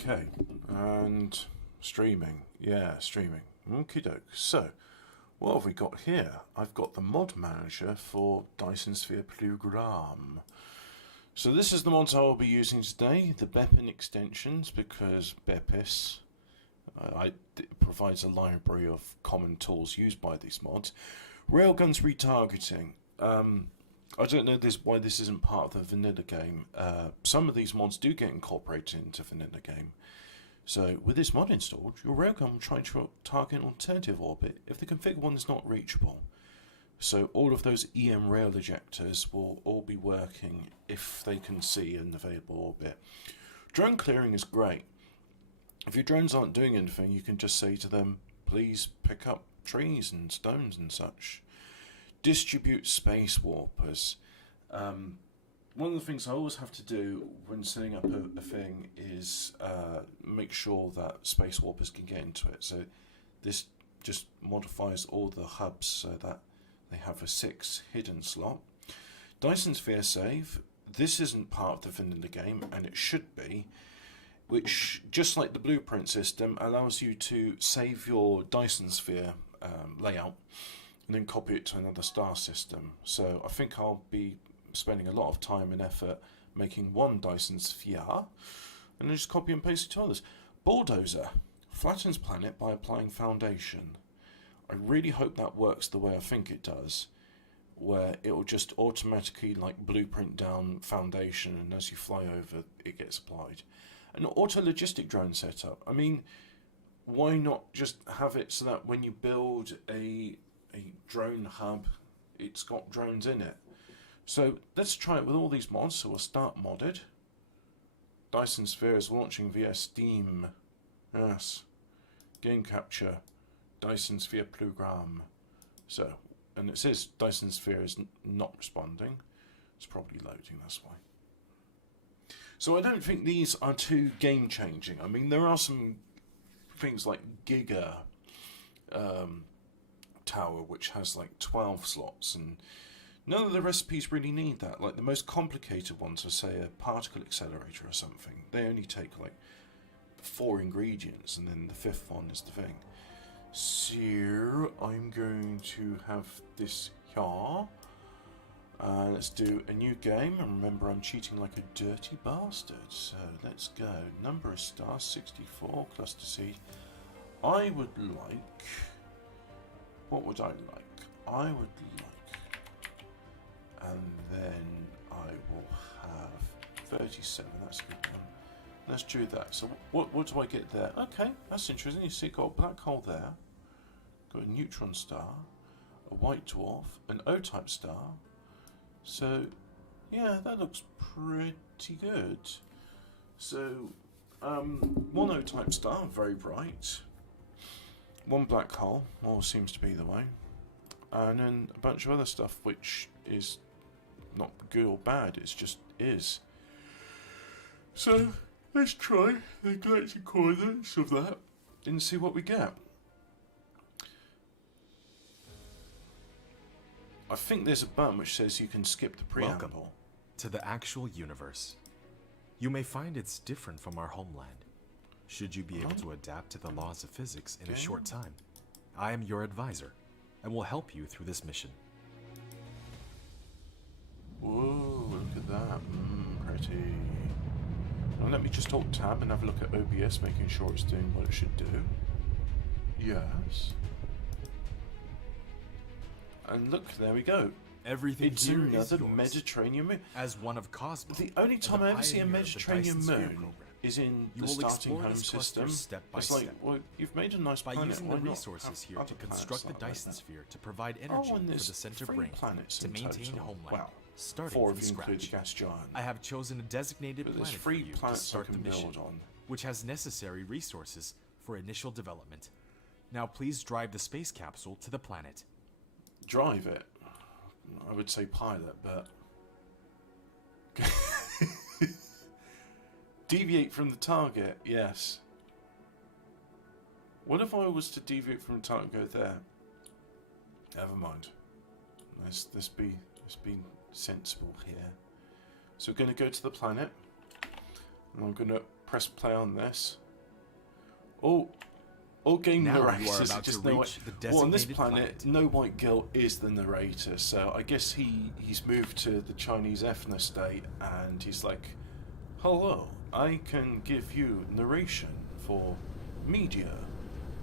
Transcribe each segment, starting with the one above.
Okay, and streaming. Yeah, streaming. Okie doke. So, what have we got here? I've got the mod manager for Dyson Sphering. So this is the mods I will be using today, the Bepin extensions, because Bepis provides a library of common tools used by these mods. Railguns retargeting. I don't know why this isn't part of the vanilla game. Some of these mods do get incorporated into vanilla game. So with this mod installed, your railgun will try to target an alternative orbit if the configured one is not reachable. So all of those EM rail ejectors will all be working if they can see an available orbit. Drone clearing is great. If your drones aren't doing anything, you can just say to them, please pick up trees and stones and such. Distribute space warpers. One of the things I always have to do when setting up a thing is make sure that space warpers can get into it. So this just modifies all the hubs so that they have a 6 hidden slot. Dyson Sphere Save. This isn't part of the vanilla game, and it should be, which, just like the blueprint system, allows you to save your Dyson Sphere layout and then copy it to another star system. So I think I'll be spending a lot of time and effort making one Dyson Sphere and then just copy and paste it to others. Bulldozer flattens planet by applying foundation. I really hope that works the way I think it does, where it will just automatically like blueprint down foundation, and as you fly over it gets applied. An auto logistic drone setup. I mean, why not just have it so that when you build a drone hub, it's got drones in it? So let's try it with all these mods. So we'll start modded. Dyson Sphere is launching via Steam. Yes. Game capture. Dyson Sphere program. So, and it says Dyson Sphere is not responding. It's probably loading, that's why. So I don't think these are too game changing. I mean, there are some things like Giga Tower, which has like 12 slots, and none of the recipes really need that. Like the most complicated ones are, say, a particle accelerator or something. They only take like 4 ingredients, and then the 5th one is the thing. So I'm going to have this here. Let's do a new game, and remember I'm cheating like a dirty bastard. So let's go. Number of stars 64, cluster seed. I would like... What would I like? I would like... And then I will have 37, that's a good one. Let's do that. So what do I get there? Okay, that's interesting. You see, got a black hole there. Got a neutron star, a white dwarf, an O-type star. So, yeah, that looks pretty good. So, one O-type star, very bright. One black hole, all seems to be the way. And then a bunch of other stuff which is not good or bad, it's just is. So, let's try the galactic coordinates of that and see what we get. I think there's a button which says you can skip the preamble. Welcome to the actual universe. You may find it's different from our homeland. Should you be able to adapt to the laws of physics in a short time, I am your advisor and will help you through this mission. Whoa, look at that. Pretty. Now let me just hold tab and have a look at OBS, making sure it's doing what it should do. Yes. And look, there we go. Everything it's here another is yours. Mediterranean moon. As one of Cosmo, The only time I ever see a Mediterranean moon is in you the will starting explore home this cluster system. step by It's like, step. well, you've made a nice By planet. using Why the not resources have here to other construct the planets Dyson like that? Sphere to provide energy and for the there's center 3 brain planets to in maintain total. homeland, Wow. starting 4 from if you include the scratch. gas giant. I have chosen a designated But there's planet for 3 you to planets I start the can mission, build on. which has necessary resources for initial development. Now please drive the space capsule to the planet. Drive it. I would say pilot, but... Deviate from the target, yes. What if I was to deviate from the target and go there? Never mind. Let's be sensible here. So we're going to go to the planet. And I'm going to press play on this. All game Now you are narrators about just to know reach the well, on this designated planet, No White Girl is the narrator, so I guess he's moved to the Chinese ethnostate, and he's like, hello, I can give you narration for media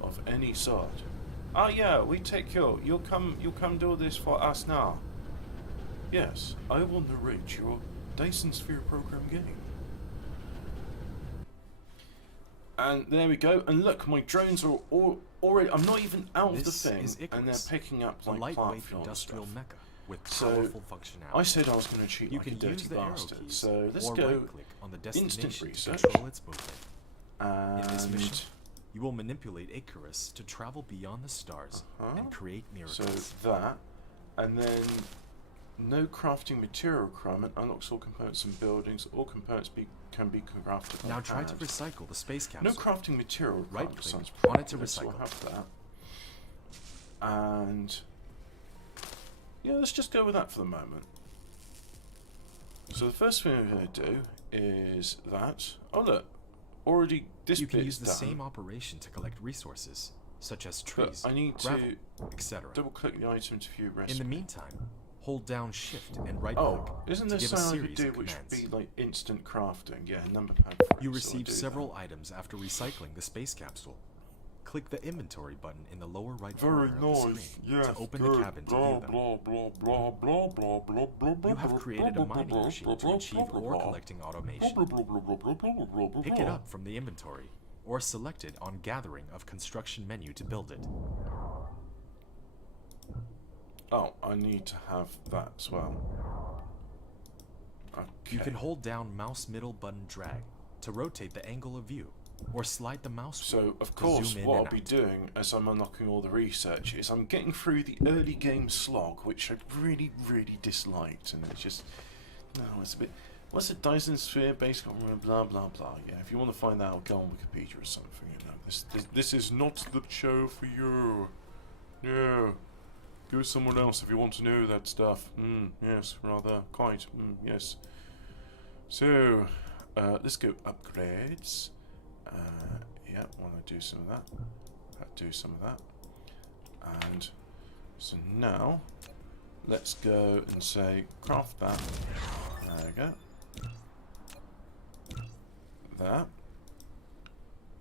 of any sort. Ah, yeah, we take you. You'll come do this for us now. Yes, I will narrate your Dyson Sphere program game. And there we go. And look, my drones are already. I'm not even out of the thing, and they're picking up a like lightweight platform industrial stuff. mecha with So, powerful functionality. I said I was going to cheat You like a can dirty use the arrow bastard. keys So let's or go right-click on the instant destination to research. control its movement. And In this mission, you will manipulate Icarus to travel beyond the stars and create so miracles. that, and then no crafting material requirement unlocks all components and buildings. All components can be crafted. by Now try to hand. recycle the space No capsule. crafting material requirement. Right-click Sounds on it to pretty good, so recycle. we'll have that. And yeah, let's just go with that for the moment. So the first thing I'm going to do is that. Oh look, already this You can bit's use the done. same operation to collect resources, such as But trees, I need gravel, to etc. double click the item to view recipe. In the meantime, hold down Shift and right-click Oh, isn't to this give a something I could series do of which commands. would be like instant crafting? Yeah, number pad. You so I'll receive do several that. items after recycling the space capsule. Click the inventory button in the lower right Very corner of the nice. screen Yes, to open good. the cabin to blah, view them. blah, blah, blah, blah, blah, blah, blah, blah, You have blah, created blah, a mining blah, machine blah, to blah, achieve blah, ore blah, collecting blah, automation. blah, blah, blah, blah, blah, blah, blah, blah, Pick it blah. up from the inventory, or select it on Gathering of Construction menu to build it. Oh, I need to have that as well. Okay. You can hold down mouse middle button drag to rotate the angle of view, or slide the mouse So, wheel of to course, zoom in what and I'll be out. doing as I'm unlocking all the research is I'm getting through the early game slog, which I really, really disliked, and it's just, no, it's a bit, what's a Dyson Sphere based on blah, blah, blah. Yeah, if you want to find out, go on Wikipedia or something, you know. This is not the show for you. No. Go with someone else if you want to know that stuff. Yes, rather, quite, yes. So, let's go upgrades. Yeah, want to do some of that. Do some of that. And so now, let's go and say craft that. There we go. That.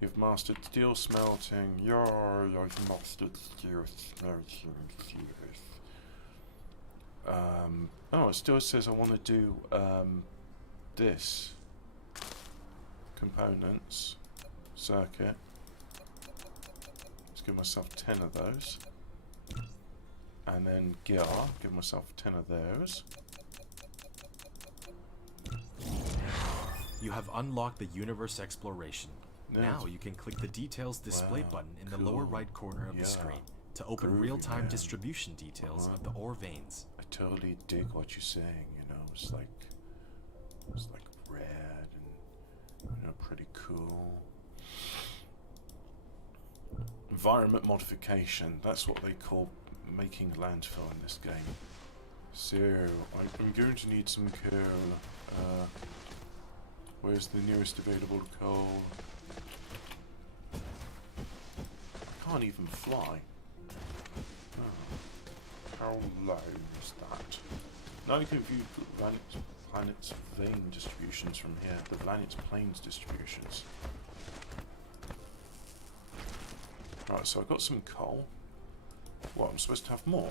You've mastered steel smelting. Yeah, you've mastered steel smelting. Oh, it still says I want to do this. Components. Circuit. Let's give myself 10 of those. And then gear, give myself 10 of those. You have unlocked the universe exploration. Yeah. Now you can click the details display Wow, button in the cool. lower right corner of Yeah. the screen to open Groovy, real-time man. distribution details of the ore veins. I totally dig what you're saying, you know, it's like red and, you know, pretty cool. Environment modification, that's what they call making landfill in this game. So, I'm going to need some coal. Where's the nearest available coal? I can't even fly. Oh. How low is that? Now you can view the planet's vein distributions from here, the planet's plains distributions. Right, so I've got some coal. What, I'm supposed to have more?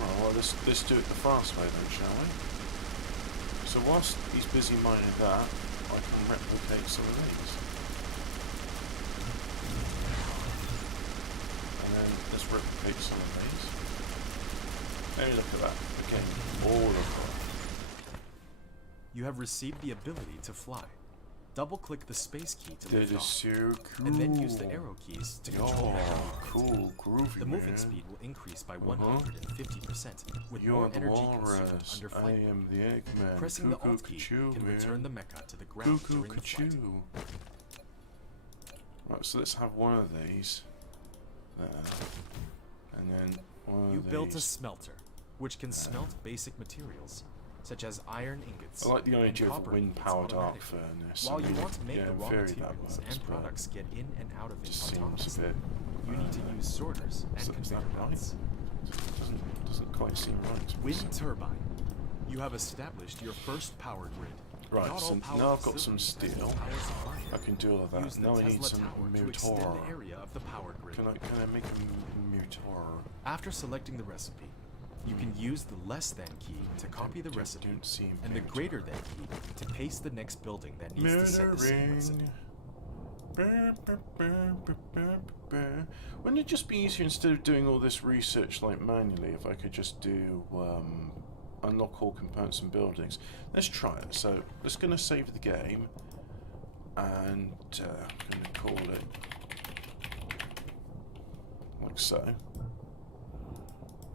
Right, well, let's do it the fast way then, shall we? So whilst he's busy mining that, I can replicate some of these. And then let's replicate some of these. Hey, look at that. Again, all of them. You have received the ability to fly. Double-click the space key to That lift is off, so cool. and then use the arrow keys to control the movement. Cool, groovy, The movement man. speed will increase by 150%, with You're more the energy consumed walrus. under I flight. am the Eggman. Pressing the Cuckoo Alt key Cachoo, can man. return the mecha to the ground Cuckoo during the flight. Cachoo. Right, so let's have one of these. There. And then one You of built a these. smelter, which can smelt basic materials, such as iron ingots. I like the and idea of a copper wind-powered ingots arc automatically. furnace. While I you mean, want to make yeah, the in raw theory that materials works, and but products get in and out of it just seems a autonomously, bit. you need to use sorters and is that conveyor right? belts. Doesn't quite seem right. to me, Wind so- turbine. You have established your first power grid. Right, Not so all power now I've got some facilities steel. have power supply. I can do all of that. Use the Now I need Tesla some tower to extend motor. the area of the power grid. Can I make a motor? After selecting the recipe, you can use the less than key to copy the recipe don't see and the motor. greater than key to paste the next building that needs to send the same recipe. Wouldn't it just be easier instead of doing all this research like manually if I could just do unlock all components and buildings? Let's try it. So let's going to save the game and I'm going to call it like so.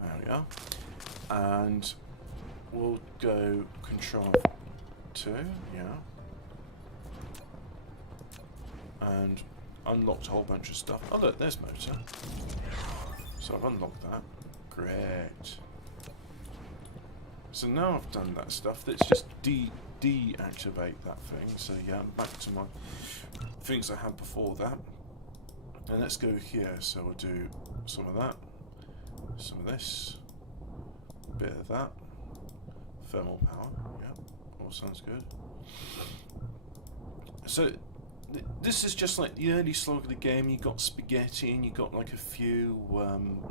There we are. And we'll go Control 2, yeah. And unlocked a whole bunch of stuff. Oh look, there's motor. So I've unlocked that. Great. So now I've done that stuff. Let's just deactivate that thing. So yeah, I'm back to my things I had before that. And let's go here. So we'll do some of that, some of this, a bit of that. Thermal power. Yeah, all sounds good. So this is just like the early slog of the game. You got spaghetti and you got like a few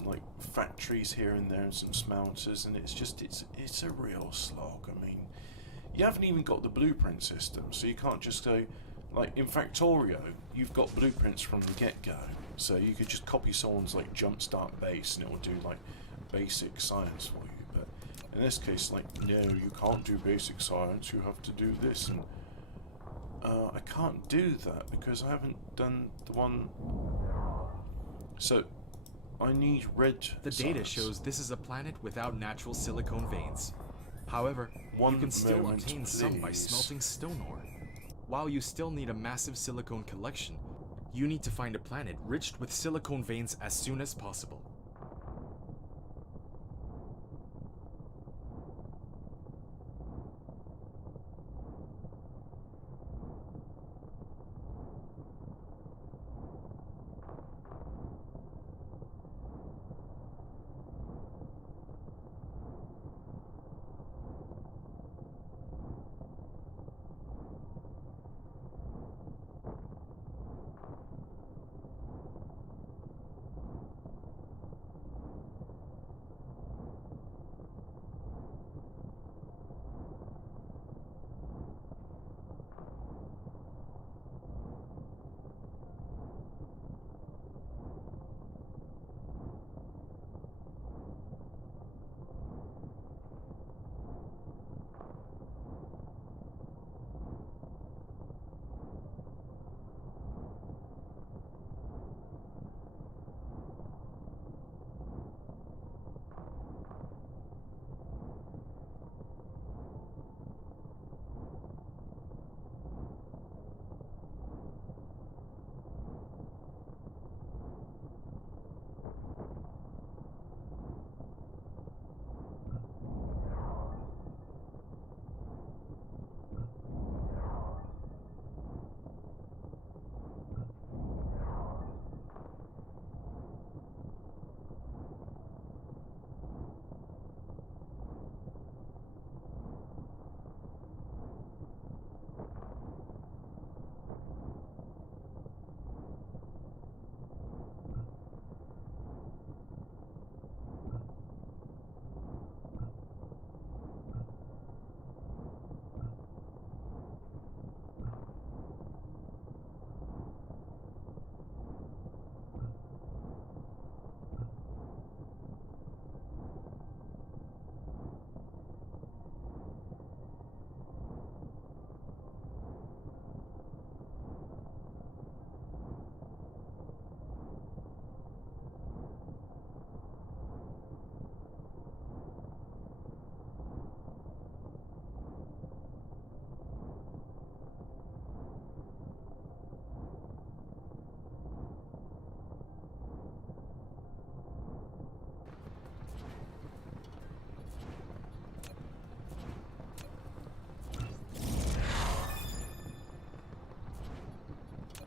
like factories here and there and some smelters, and it's a real slog. I mean, you haven't even got the blueprint system, so you can't just go like in Factorio. You've got blueprints from the get-go, so you could just copy someone's like jumpstart base and it will do like basic science for you. But in this case, like, no, you can't do basic science. You have to do this and. I can't do that because I haven't done the one. So, I need red. The data shows this is a planet without natural silicone veins. However, One you can still moment, obtain some by please. smelting stone ore. While you still need a massive silicone collection, you need to find a planet rich with silicone veins as soon as possible.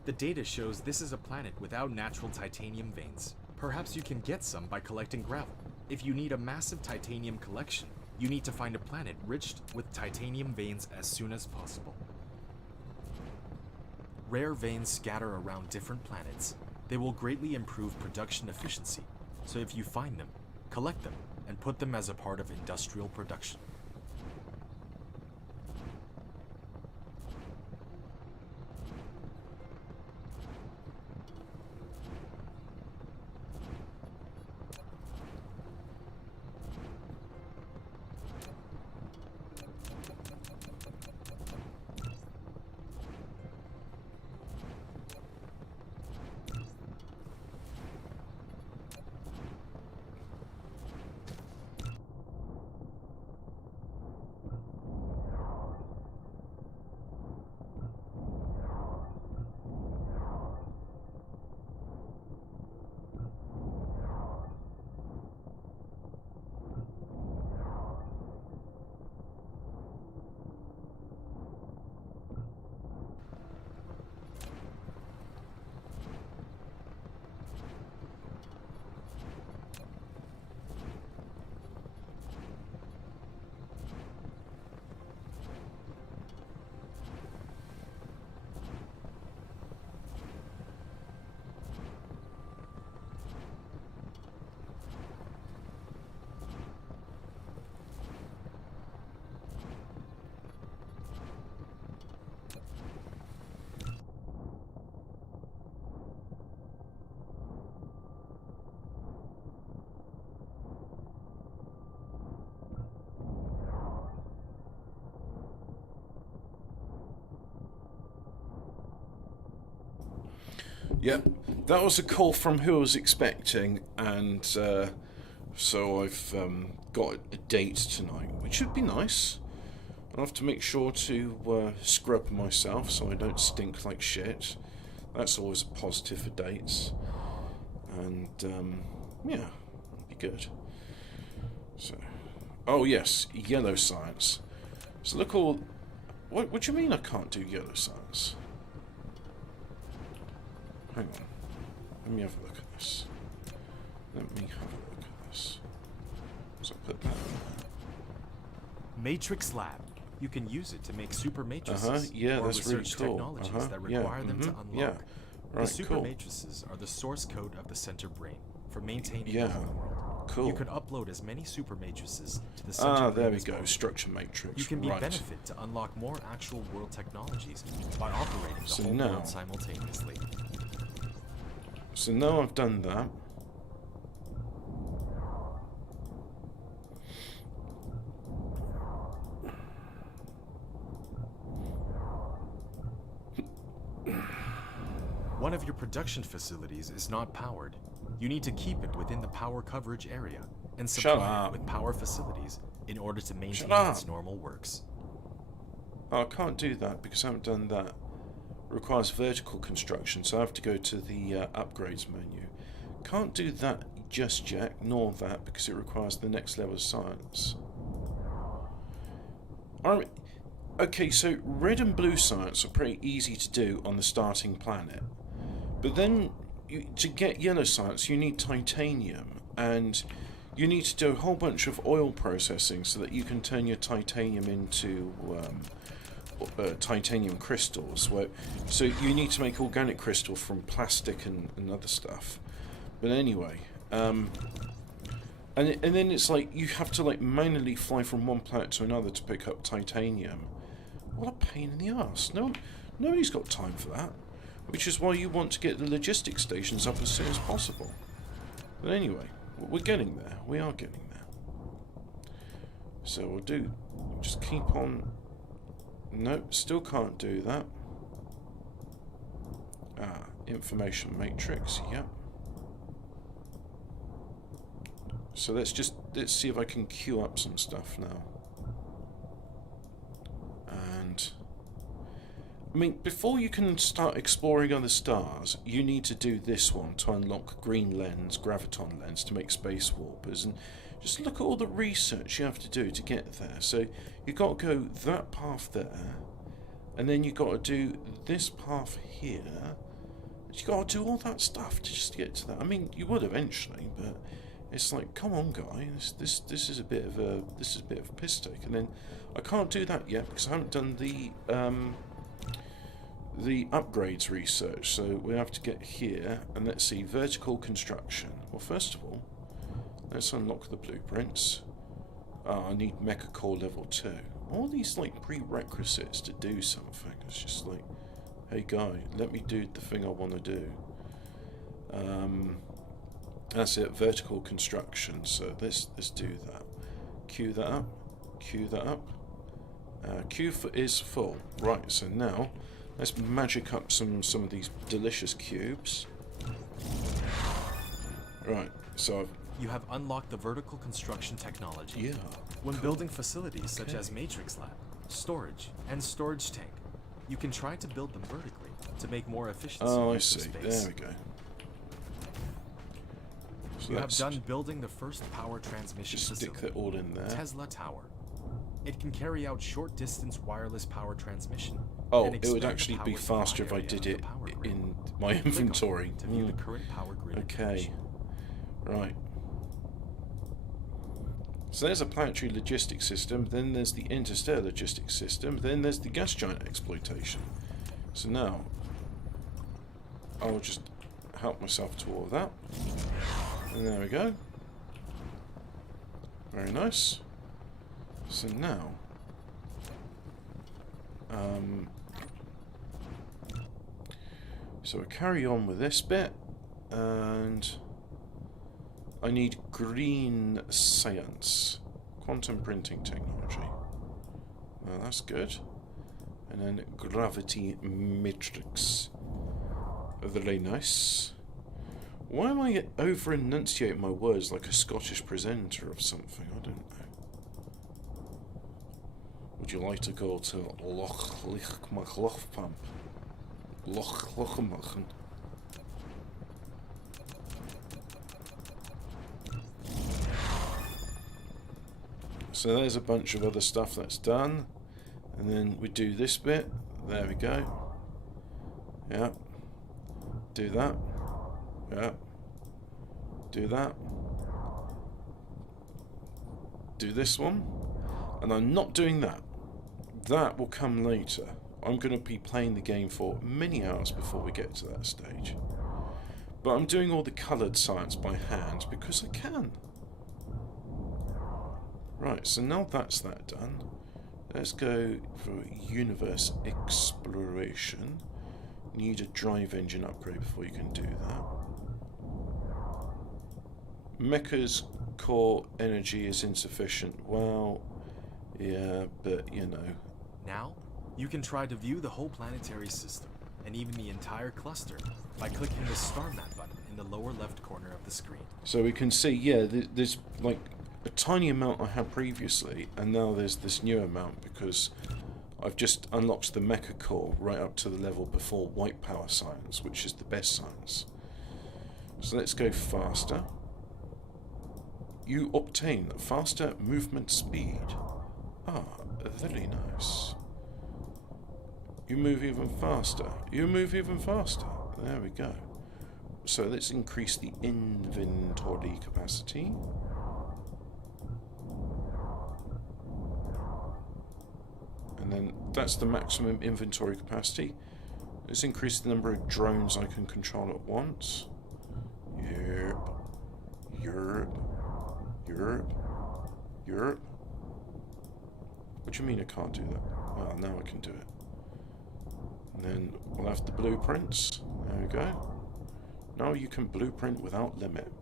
The data shows this is a planet without natural titanium veins. Perhaps you can get some by collecting gravel. If you need a massive titanium collection, you need to find a planet rich with titanium veins as soon as possible. Rare veins scatter around different planets. They will greatly improve production efficiency, so if you find them, collect them and put them as a part of industrial production. Yep, that was a call from who I was expecting, and so I've got a date tonight, which should be nice. I'll have to make sure to scrub myself so I don't stink like shit. That's always a positive for dates. And yeah, it'll be good. So, oh yes, yellow science. So look all. What do you mean I can't do yellow science? Hang on. Let me have a look at this. Let me have a look at this. So put that in there. Matrix Lab. You can use it to make super matrices yeah, or that's really research cool. technologies that require them to unlock. Yeah. Right, The super cool. matrices are the source code of the center brain for maintaining Yeah. the whole world. Cool. You can upload as many super matrices to the center brain There we as go. possible. Structure matrix. You can be right. benefit to unlock more actual world technologies by operating the So whole now- world simultaneously. So now I've done that. One of your production facilities is not powered. You need to keep it within the power coverage area and Shut supply up. it with power facilities in order to maintain up. its normal works. Oh, I can't do that because I haven't done that. Requires vertical construction, so I have to go to the upgrades menu. Can't do that just yet, nor that, because it requires the next level of science. Alright, okay, so red and blue science are pretty easy to do on the starting planet. But then, to get yellow science, you need titanium, and you need to do a whole bunch of oil processing so that you can turn your titanium into titanium crystals. So you need to make organic crystal from plastic and other stuff. But anyway, and then it's like you have to like manually fly from one planet to another to pick up titanium. What a pain in the ass. Nobody's got time for that. Which is why you want to get the logistics stations up as soon as possible. But anyway, we're getting there. We are getting there. So we'll just keep on. Nope, still can't do that. Information matrix, yep. So let's see if I can queue up some stuff now. And I mean, before you can start exploring other stars, you need to do this one to unlock green lens, graviton lens to make space warpers, and just look at all the research you have to do to get there. So you've got to go that path there, and then you've got to do this path here, You got to do all that stuff to just get to that. I mean, you would eventually, but it's like, come on, guys. This is a bit of a piss take. And then I can't do that yet because I haven't done the upgrades research. So we have to get here and let's see vertical construction. Well, first of all, let's unlock the blueprints. I need Mecha Core level 2. All these like prerequisites to do something. It's just like, hey guy, let me do the thing I want to do. That's it, vertical construction. So let's do that. Queue that up. Queue that up. Queue is full. Right. So now let's magic up some of these delicious cubes. Right. So you have unlocked the vertical construction technology. Yeah. When building facilities such as Matrix Lab, storage, and storage tank, you can try to build them vertically to make more efficient use of space. There we go. So you have done building the first power transmission facility. Stick that all in there. Tesla Tower. It can carry out short-distance wireless power transmission. Oh, it would actually be faster if I did it in my inventory. To view the current power grid. Okay. Right. So there's a planetary logistics system, then there's the interstellar logistics system, then there's the gas giant exploitation. So now, I'll just help myself to all of that. And there we go. Very nice. So now, so we carry on with this bit, and I need green science, quantum printing technology. Well, that's good. And then gravity matrix. Very nice. Why am I over-enunciating my words like a Scottish presenter of something? I don't know. Would you like to go to Loch Lichmachlofpamp? Loch Lochmachen? So there's a bunch of other stuff that's done. And then we do this bit. There we go. Yeah. Do that. Yeah. Do that. Do this one. And I'm not doing that. That will come later. I'm going to be playing the game for many hours before we get to that stage. But I'm doing all the coloured science by hand because I can. Right, so now that's that done. Let's go for universe exploration. Need a drive engine upgrade before you can do that. Mecha's core energy is insufficient. Well, yeah, but you know. Now, you can try to view the whole planetary system, and even the entire cluster, by clicking the star map button in the lower left corner of the screen. So we can see, yeah, there's like a tiny amount I had previously, and now there's this new amount because I've just unlocked the mecha core right up to the level before white power science, which is the best science. So let's go faster. You obtain faster movement speed. Ah, very nice. You move even faster. You move even faster. There we go. So let's increase the inventory capacity. And then that's the maximum inventory capacity. Let's increase the number of drones I can control at once. Yerp. Yerp. Yerp. Yerp. What do you mean I can't do that? Well, now I can do it. And then we'll have the blueprints. There we go. Now you can blueprint without limit.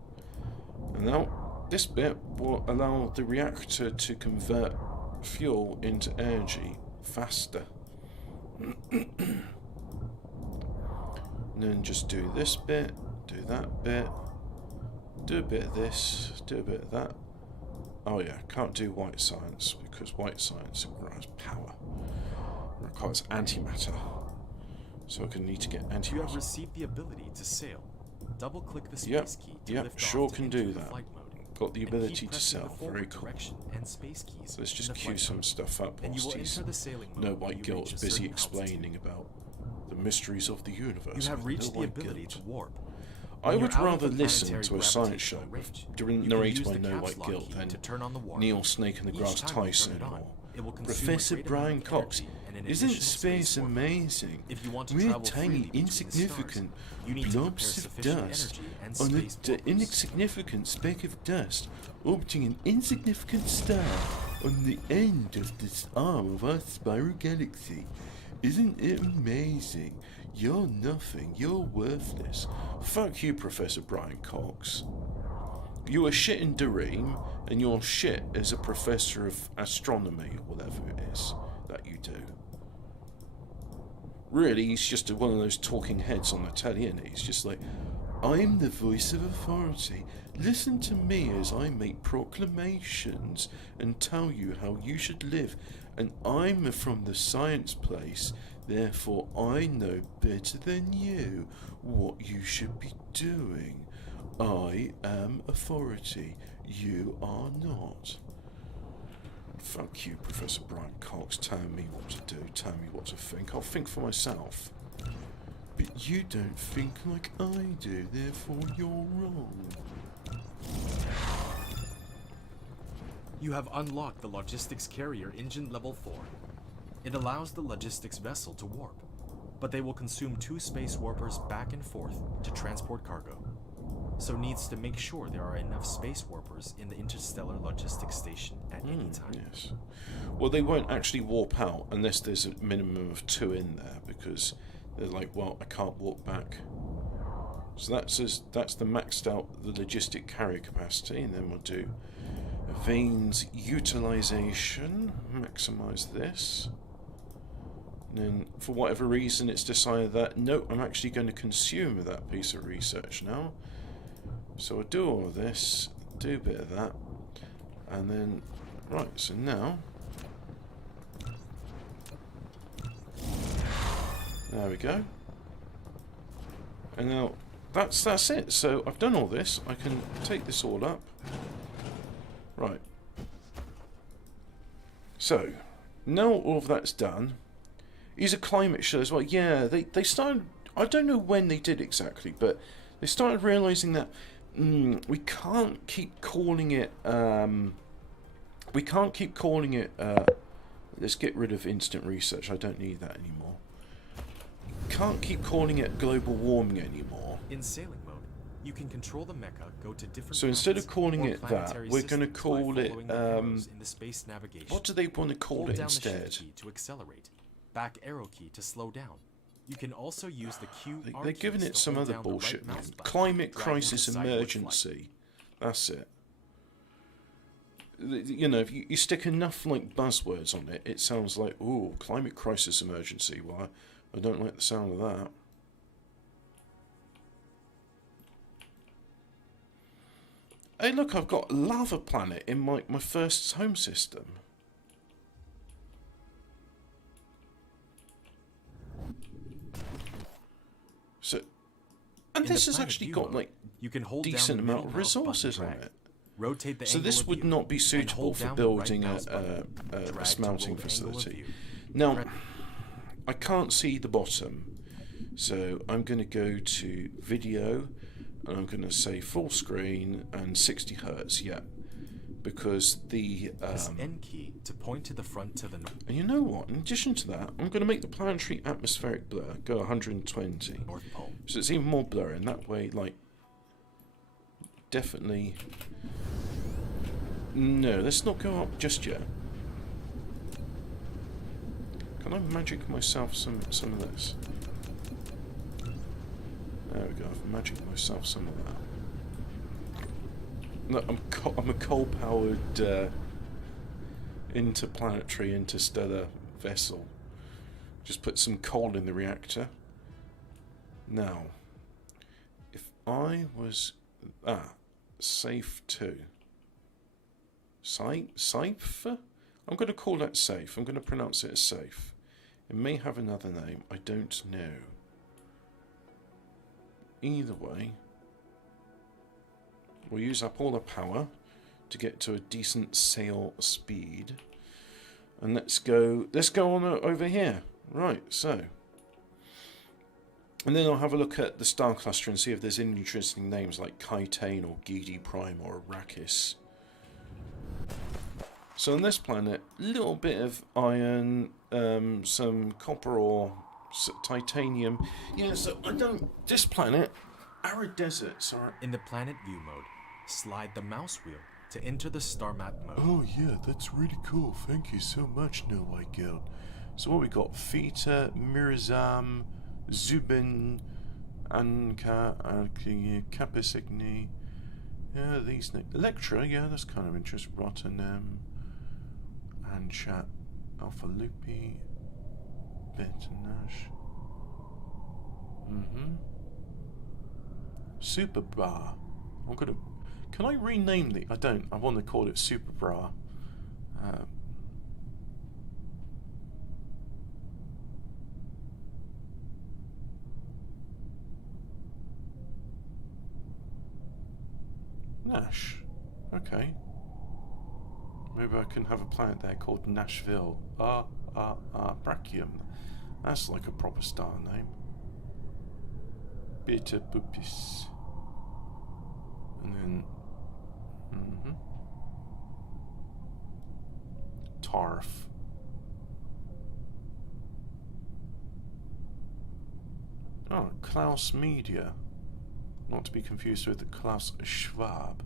And now this bit will allow the reactor to convert fuel into energy faster. And then just do this bit, do that bit, do a bit of this, do a bit of that. Oh yeah, can't do white science because white science requires power. It requires antimatter. So I can need to get antimatter. You have received the ability to sail. Double click the space key to lift sure off can to do enter that. flight mode. Got the ability to pressing sail. the forward Very cool. direction and space keys Let's just in the queue flight some mode. stuff up And you whilst will he's enter the sailing mode no when white you guilt's reach a busy certain altitude. explaining about The mysteries of the universe. You have reached no the ability guilt. to warp. I When would you're out of rather the listen planetary to a science show gravitational range, during you can narrated use by the No caps White lock Guilt key than to turn on the warp. Neil Snake and the Each Grass time you turn Tyson it on, or it will consume a Professor great amount Brian of Cox. energy and an Isn't additional space warp. amazing? If you want to We're travel freely tiny, between the insignificant stars, you need to prepare blobs of sufficient dust energy and on space an warpers. insignificant speck of dust orbiting an insignificant star on the end of this arm of our spiral galaxy. Isn't it amazing? You're nothing. You're worthless. Fuck you, Professor Brian Cox. You are shit in Dareem, and you're shit as a professor of astronomy, or whatever it is that you do. Really, he's just one of those talking heads on the telly, and he's just like, I'm the voice of authority. Listen to me as I make proclamations and tell you how you should live. And I'm from the science place, therefore I know better than you what you should be doing. I am authority. You are not. Fuck you, Professor Brian Cox. Tell me what to do. Tell me what to think. I'll think for myself. But you don't think like I do, therefore you're wrong. You have unlocked the logistics carrier engine level 4. It allows the logistics vessel to warp, but they will consume 2 space warpers back and forth to transport cargo. So needs to make sure there are enough space warpers in the interstellar logistics station at any time. Yes. Well, they won't actually warp out unless there's a minimum of 2 in there, because they're like, well, I can't warp back. So that's the maxed out the logistic carrier capacity, and then we'll do veins utilization, maximize this. And then for whatever reason it's decided that no, I'm actually going to consume that piece of research now. So I'll do all of this, do a bit of that, and then right, so now there we go. And now that's it. So I've done all this. I can take this all up. Right. So now all of that's done. He's a climate show as well. Yeah, they started. I don't know when they did exactly, but they started realizing that we can't keep calling it. We can't keep calling it. Let's get rid of instant research. I don't need that anymore. Can't keep calling it global warming anymore. In sailing mode, you can control the mecha, go to different. So instead of calling or it that, planetary we're going to systems by call it. following the arrows in the space navigation. What do they want to call Hold it down instead? the shift key to accelerate, back arrow key to slow down. You can also use the Q. They're giving it some other bullshit name. Climate crisis emergency. That's it. You know, if you stick enough like buzzwords on it, it sounds like, ooh, climate crisis emergency. Well, I don't like the sound of that. Hey, look, I've got Lava Planet in my first home system. So, and this has actually got like you can hold decent down the amount of resources on it. Rotate the So angle this of would view, not be and suitable hold for down the right building mouse button. a Drag to smelting lower angle of facility. view. Now, I can't see the bottom, so I'm going to go to video, and I'm going to say full screen and 60 Hertz, yeah, because the Press N key to point to the front to the north. and you know what? In addition to that, I'm going to make the planetary atmospheric blur go 120, North Pole. so it's even more blurry. And that way, like, definitely. No, let's not go up just yet. Can I magic myself some of this? There we go. I've magicked myself some of that. No, I'm a coal-powered interplanetary, interstellar vessel. Just put some coal in the reactor. Now, if I was safe 2. Safe? I'm going to call that safe. I'm going to pronounce it as safe. It may have another name. I don't know. Either way, we'll use up all the power to get to a decent sail speed. And let's go on over here. Right, so And then I'll have a look at the star cluster and see if there's any interesting names like Kitane or Gidi Prime or Arrakis. So on this planet, a little bit of iron, some copper or titanium. Yeah, so I don't... This planet, arid deserts are... In the planet view mode, slide the mouse wheel to enter the star map mode. Oh yeah, that's really cool. Thank you so much, No White Guild. So what we got? Fita, Mirzam, Zubin, Anka, Capisigny. Yeah, these names. Electra, yeah, that's kind of interesting. Rotterdam, Anchat, Alpha Lupi, Betanash. Super Bar. I'm gonna. Can I rename the? I don't. I want to call it Super Bra. Nash. Okay. Maybe I can have a planet there called Nashville. Brachium. That's like a proper star name. Beta Pupis. And then... Tarf. Oh, Klaus Media. Not to be confused with the Klaus Schwab.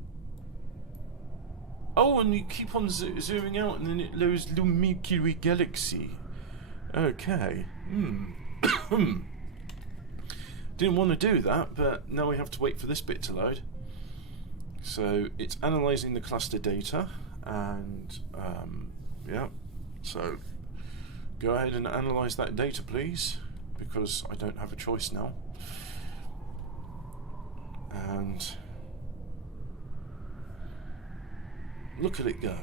Oh, and you keep on zooming out and then it loads the Milky Way Galaxy. Okay. Didn't want to do that, but now we have to wait for this bit to load. So it's analysing the cluster data, and yeah. So go ahead and analyse that data, please, because I don't have a choice now. And look at it go.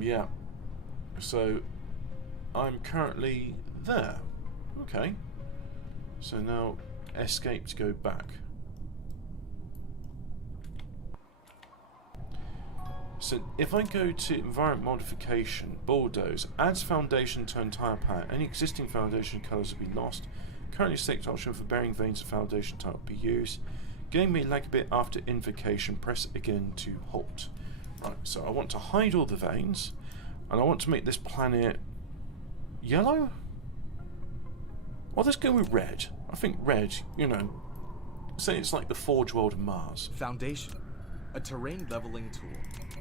Yeah. So I'm currently there. Okay. So now escape to go back. So if I go to environment modification, bulldoze, adds foundation to entire palette, any existing foundation colours will be lost. Currently select option for bearing veins of foundation type will be used. Game may lag a bit after invocation, press again to halt. Right, so I want to hide all the veins, and I want to make this planet yellow? Well, let's go with red. I think red, you know, say it's like the Forge World of Mars. Foundation, a terrain leveling tool.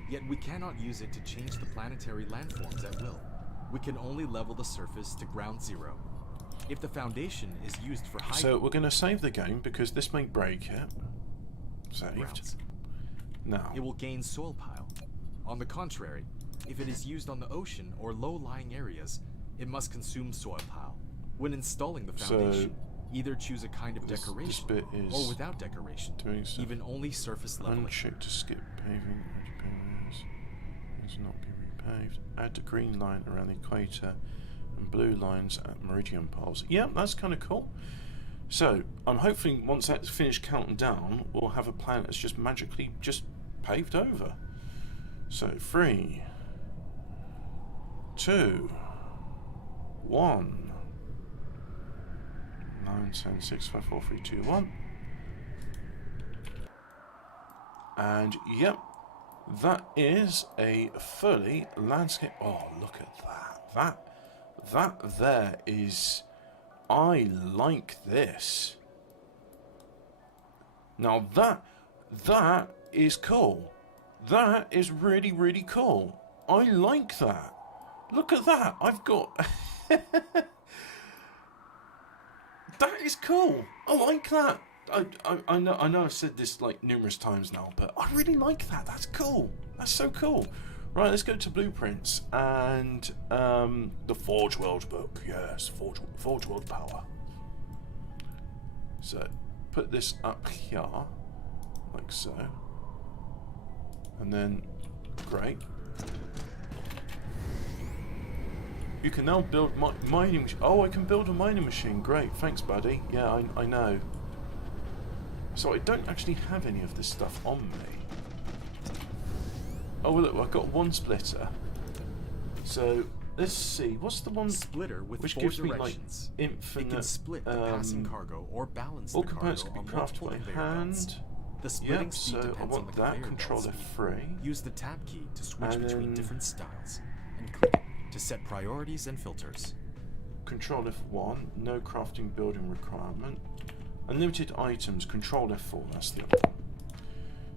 Yet we cannot use it to change the planetary landforms at will. We can only level the surface to ground zero. If the foundation is used for high... So we're going to save the game because this may break it. Saved. Grounds. Now. It will gain soil pile. On the contrary, if it is used on the ocean or low-lying areas, it must consume soil pile. When installing the foundation, either choose a kind of decoration this bit is or without decoration, even only surface leveling. Uncheck to skip paving. Does not be repaved. Add the green line around the equator and blue lines at meridian poles. Yeah, that's kind of cool. So I'm hoping once that's finished counting down, we'll have a planet that's just magically just paved over. So 3, 2, 1, 9, 10, 6, 5, 4, 3, 2, 1. And yep. That is a fully landscape. Oh, look at that. That there is... I like this. Now that is cool. That is really, really cool. I like that. Look at that. I've got... That is cool. I like that. I know I've said this like numerous times now, but I really like that. That's cool. That's so cool. Right, let's go to blueprints and the Forge World book. Yes, Forge World Power. So put this up here, like so, and then great. You can now build mining. Oh, I can build a mining machine. Great, thanks, buddy. Yeah, I know. So I don't actually have any of this stuff on me. Oh, well, look, I've got one splitter. So let's see, what's the one Splitter with which 4 gives me like directions. infinite? It can split the passing cargo or balance all the components cargo can be on multiple crafted by conveyor belts. hand. The splitting Yep, speed so I depends on the want that. conveyor Control belt F3. speed. Use the tab key to switch And between then- different styles, and click it to set priorities and filters. Control F1. No crafting building requirement. Unlimited items. Control F4. That's the other one.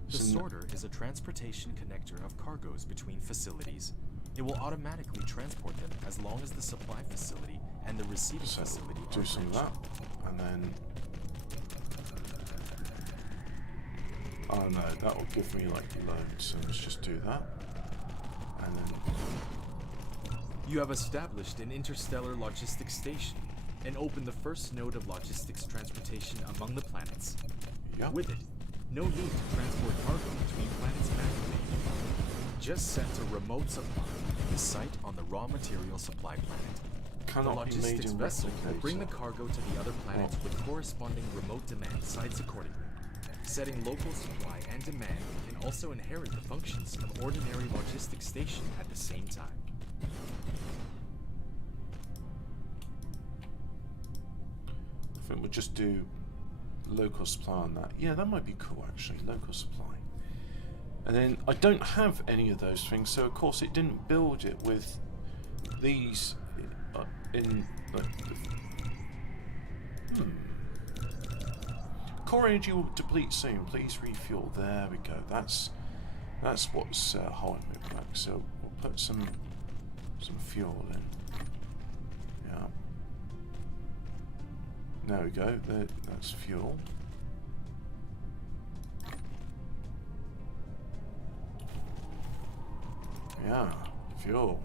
The So sorter is a transportation connector of cargoes between facilities. It will automatically transport them as long as the supply facility and the receiving So facility do are some of matched. that, and then. Oh no, that will give me like loads. So let's just do that, and then. You have established an interstellar logistics station and opened the first node of logistics transportation among the planets. Yep. With it, no need to transport cargo between planets manually. Just set a remote supply at the site on the raw material supply planet. The Cannot be made logistics in vessel will bring the replicator. cargo to the other planets with corresponding remote demand sites accordingly. Setting local supply and demand can also inherit the functions of ordinary logistics station at the same time. I think we'll just do local supply on that. Yeah, that might be cool actually. Local supply. And then I don't have any of those things, so of course it didn't build it with these in. Core energy will deplete soon. Please refuel. There we go. That's what's holding me back. So we'll put some fuel in. Yeah. There we go. That's fuel. Yeah, fuel.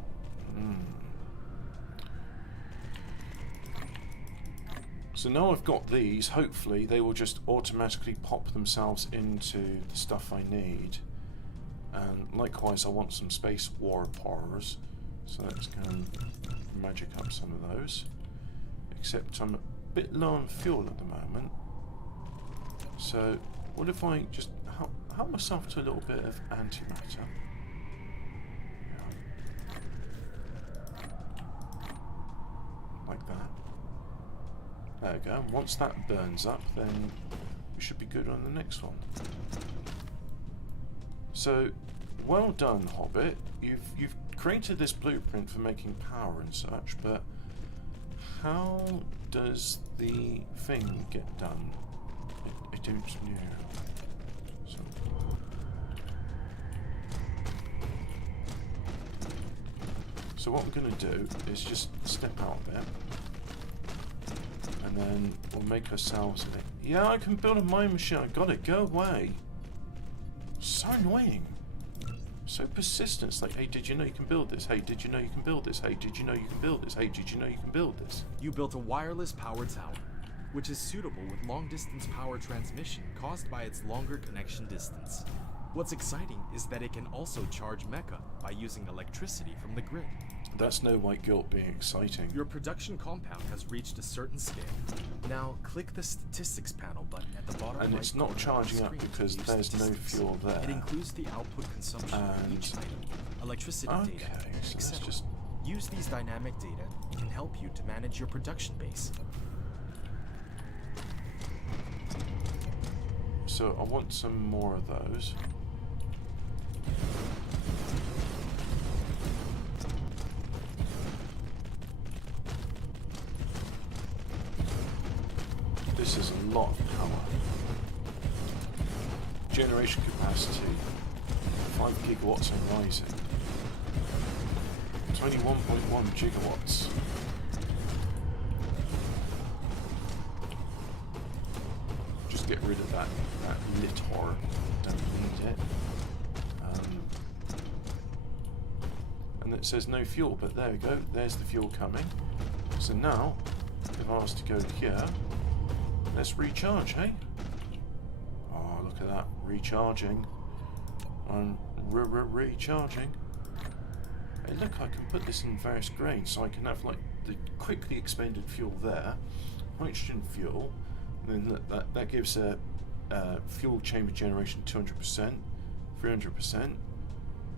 So now I've got these, hopefully they will just automatically pop themselves into the stuff I need. And likewise I want some space warpers, so let's go and magic up some of those. Except I'm a bit low on fuel at the moment. So what if I just help myself to a little bit of antimatter? Like that. There we go. Once that burns up, then we should be good on the next one. So, well done, Hobbit. You've created this blueprint for making power and such, but how does the thing get done? I don't know. So what we're going to do is just step out there. And then we'll make ourselves yeah, I can build a mine machine. I got it. Go away. So annoying. So persistent. It's like, hey, did you know you can build this? Hey, did you know you can build this? Hey, did you know you can build this? Hey, did you know you can build this? You built a wireless power tower, which is suitable with long-distance power transmission caused by its longer connection distance. What's exciting is that it can also charge mecha by using electricity from the grid. That's no white guilt being exciting. Your production compound has reached a certain scale. Now click the statistics panel button at the bottom And right it's not corner charging of the up screen because to view there's no statistics. fuel there. It includes the output consumption of each And- item, electricity Okay, data, so let's etc. just- Use these dynamic data can help you to manage your production base. So I want some more of those. This is a lot of power. Generation capacity, 5 gigawatts and rising. 21.1 gigawatts. Just get rid of that litor. Don't need it. And it says no fuel, but there we go. There's the fuel coming. So now, if I was to go here, let's recharge, hey? Oh, look at that. Recharging. And recharging. Hey, look, I can put this in various grades, so I can have like the quickly expended fuel there, hydrogen fuel, and then that gives a fuel chamber generation 200%, 300%,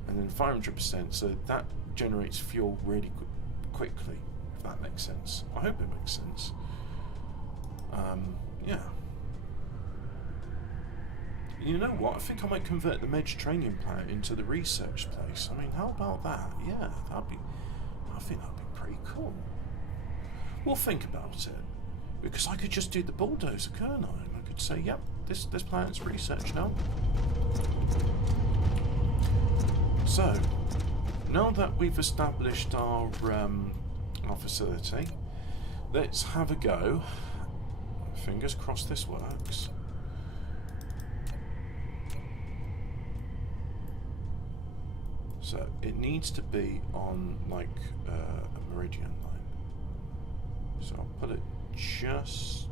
and then 500%, so that generates fuel really quickly, if that makes sense. I hope it makes sense. Yeah. You know what? I think I might convert the Mediterranean plant into the research place. I mean, how about that? Yeah, I think that'd be pretty cool. We'll think about it, because I could just do the bulldozer, couldn't I? And I could say, yep, this planet's research now. So, now that we've established our facility, let's have a go. Fingers crossed this works. So it needs to be on like a meridian line. So I'll put it just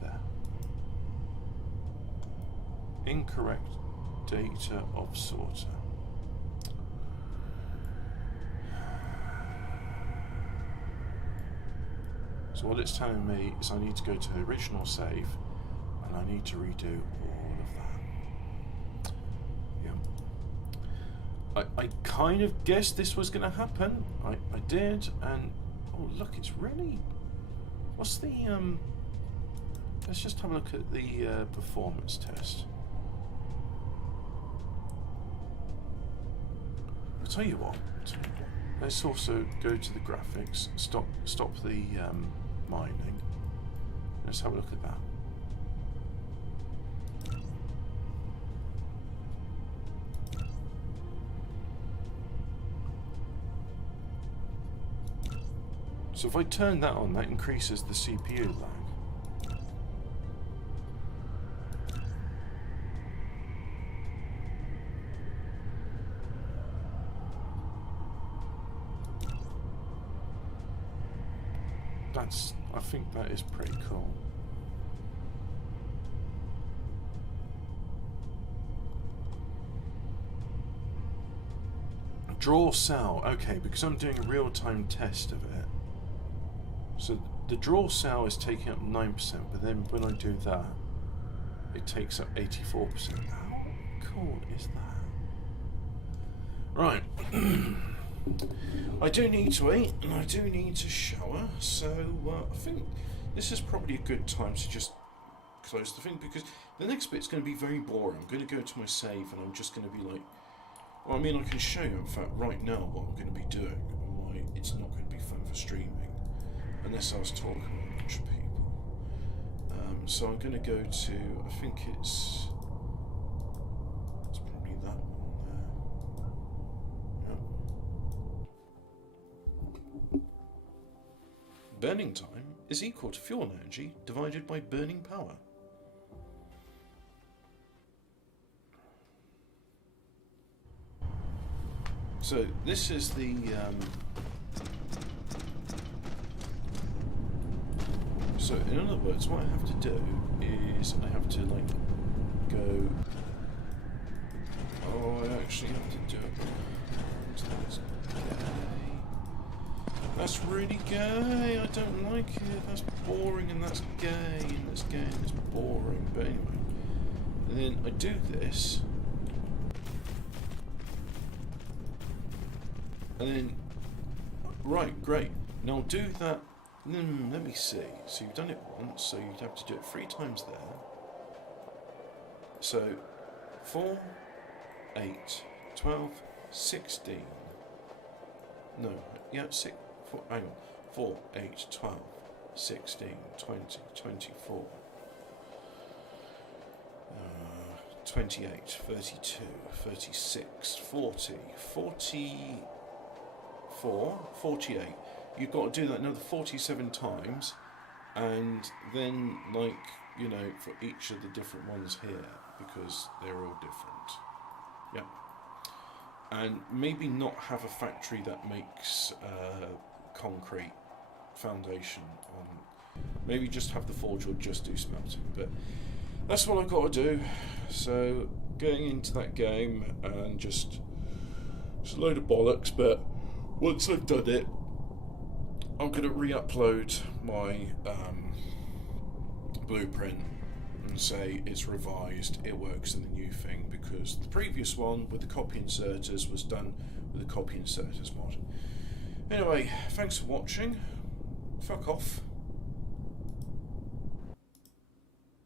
there. Incorrect data of sorter. So what it's telling me is I need to go to the original save and I need to redo all of that. Yeah. I kind of guessed this was going to happen. I did, and oh look, it's really... What's the... Let's just have a look at the performance test. I'll tell you what. Let's also go to the graphics, stop the mining. Let's have a look at that. So if I turn that on, that increases the CPU lag. I think that is pretty cool. Draw cell, okay, because I'm doing a real-time test of it. So the draw cell is taking up 9%, but then when I do that, it takes up 84%. How cool is that? Right. I do need to eat and I do need to shower, so I think this is probably a good time to just close the thing, because the next bit's going to be very boring. I'm going to go to my save and I'm just going to be like, well, I mean, I can show you in fact right now what I'm going to be doing and why it's not going to be fun for streaming unless I was talking to a bunch of people. So I'm going to go to, I think it's probably that one there. Yep. Burning time is equal to fuel energy divided by burning power. So this is the so in other words, what I have to do is I have to like go. Oh, I actually have to do it. That's really gay. I don't like it. That's boring, and that's gay, and that's gay, and that's boring. But anyway, and then I do this. And then, right, great. Now do that. Let me see. So you've done it once, so you'd have to do it 3 times there. So 4, 8, 12, 16. No, yeah, 6. 4, hang on. 4, 8, 12, 16, 20, 24. 28, 32, 36, 40, 44, 48. You've got to do that another 47 times, and then, like, you know, for each of the different ones here, because they're all different. Yeah. And maybe not have a factory that makes concrete foundation on. Maybe just have the forge or just do smelting. But that's what I've got to do. So going into that game and just it's a load of bollocks, but once I've done it, I'm going to re-upload my blueprint and say it's revised, it works in the new thing, because the previous one with the copy inserters was done with the copy inserters mod. Anyway, thanks for watching. Fuck off.